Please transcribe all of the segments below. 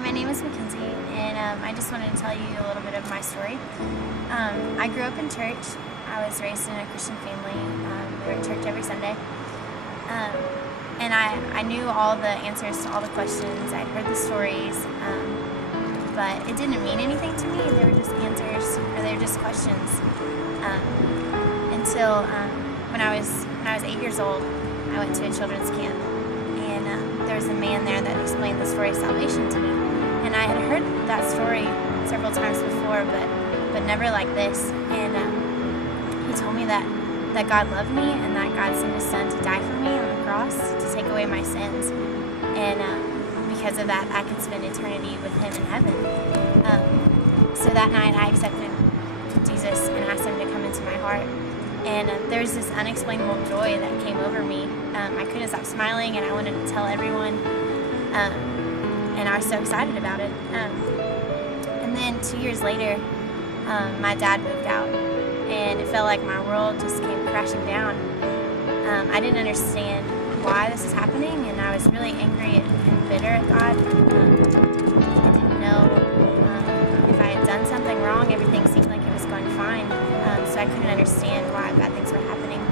my name is Mackenzie, and I just wanted to tell you a little bit of my story. I grew up in church. I was raised in a Christian family. We were at church every Sunday. And I knew all the answers to all the questions. I'd heard the stories, but it didn't mean anything to me. They were just answers, or they were just questions. Until when I was 8 years old, I went to a children's camp, and there was a man there that explained the story of salvation to me. And I had heard that story several times before, but never like this. And he told me that God loved me and that God sent His Son to die for me on the cross to take away my sins. And because of that, I could spend eternity with Him in heaven. So that night, I accepted Jesus and asked Him to come into my heart. And there was this unexplainable joy that came over me. I couldn't stop smiling, and I wanted to tell everyone. And I was so excited about it. And then 2 years later, my dad moved out, and it felt like my world just came crashing down. I didn't understand why this was happening, and I was really angry and bitter at God. I didn't know if I had done something wrong. Everything seemed like it was going fine, so I couldn't understand why bad things were happening.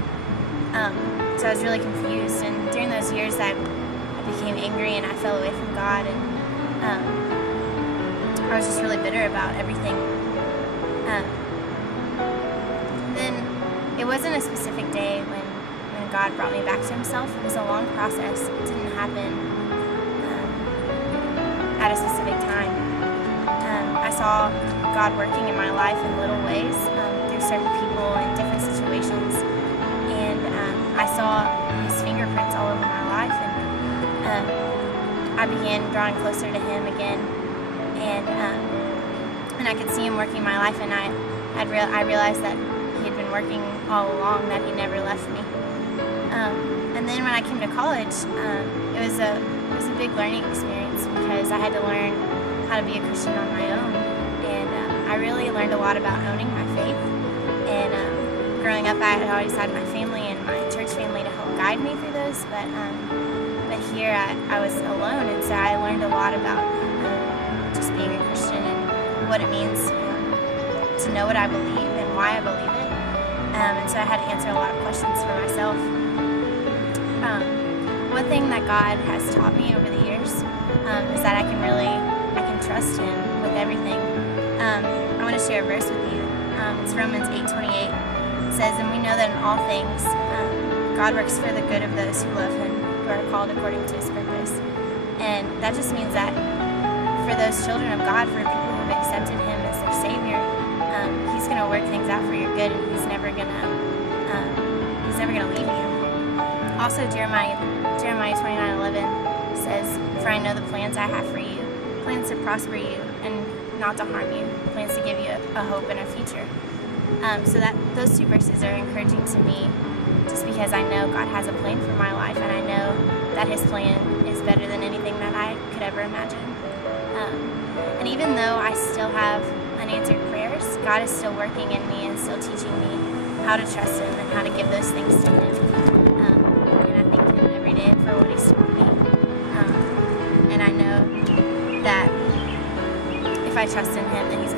So I was really confused, and during those years I became angry and I fell away from God, and I was just really bitter about everything. Then it wasn't a specific day when God brought me back to Himself. It was a long process. It didn't happen at a specific time. I saw God working in my life in little ways through certain people in different situations, and I saw His fingerprints all over my life, and I began drawing closer to Him again, and I could see Him working in my life, and I realized that He had been working all along, that He never left me. And then when I came to college, it was a big learning experience because I had to learn how to be a Christian on my own, and I really learned a lot about owning my faith. And growing up, I had always had my family and my church family to help guide me through those, but here I was alone, and so I learned a lot about just being a Christian and what it means to know what I believe and why I believe it. And so I had to answer a lot of questions for myself. One thing that God has taught me over the years is that I can trust Him with everything. I want to share a verse with you. It's Romans 8:28. It says, "And we know that in all things God works for the good of those who love Him, who are called according to His purpose." And that just means that for those children of God, for people who have accepted Him as their Savior, He's going to work things out for your good, and He's never going to leave you. Also, Jeremiah 29:11 says, "For I know the plans I have for you, plans to prosper you and not to harm you, plans to give you a hope and a future." So those two verses are encouraging to me, just because I know God has a plan for my life, and I know that His plan is better than anything that I could ever imagine. And even though I still have unanswered prayers, God is still working in me and still teaching me how to trust Him and how to give those things to Him. And I thank Him every day for what He's taught me. And I know that if I trust in Him, then He's